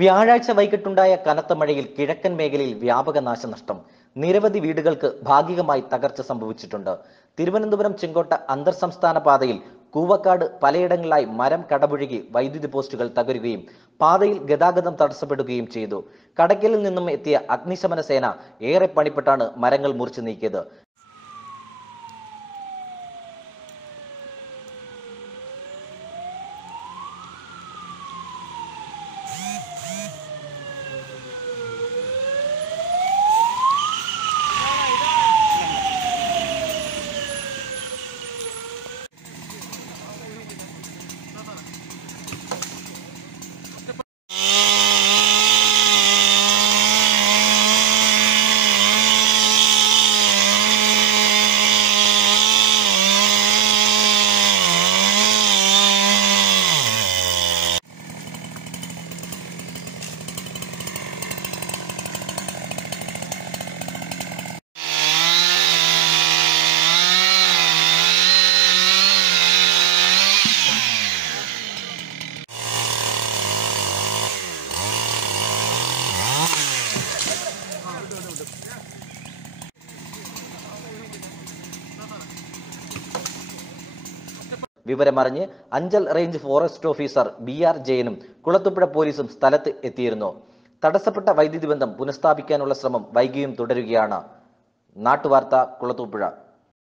വ്യാഴാഴ്ച വൈകിട്ടുണ്ടായ കനത്ത മഴയിൽ കിഴക്കൻ മേഖലയിൽ വ്യാപക നാശനഷ്ടം. നിരവധി വീടുകൾക്ക് ഭാഗികമായി തകർച്ച സംഭവിച്ചിട്ടുണ്ട്. തിരുവനന്തപുരം ചെങ്കോട്ട അന്തർ സംസ്ഥാന പാതയിൽ കൂവക്കാട് പലയിടങ്ങളിലായി മരം കടപുഴകി വൈദ്യുതി പോസ്റ്റുകൾ തകരുകയും പാതയിൽ ഗതാഗതം തടസ്സപ്പെടുകയും ചെയ്തു. കടയ്ക്കലിൽ നിന്നും എത്തിയ അഗ്നിശമന സേന ഏറെ പണിപ്പെട്ടാണ് മരങ്ങൾ മുറിച്ചു നീക്കിയത്. വിവരമറിഞ്ഞ് Anchal range forest officer BR ജയനും കുളത്തൂപ്പുഴ പോലീസും സ്ഥലത്ത് എത്തിയിരുന്നു. തടസ്സപ്പെട്ട വൈദ്യുതി ബന്ധം പുനഃസ്ഥാപിക്കാനുള്ള ശ്രമം വൈകിയും തുടരുകയാണ്. നാട്ടുവാർത്ത, കുളത്തൂപ്പുഴ.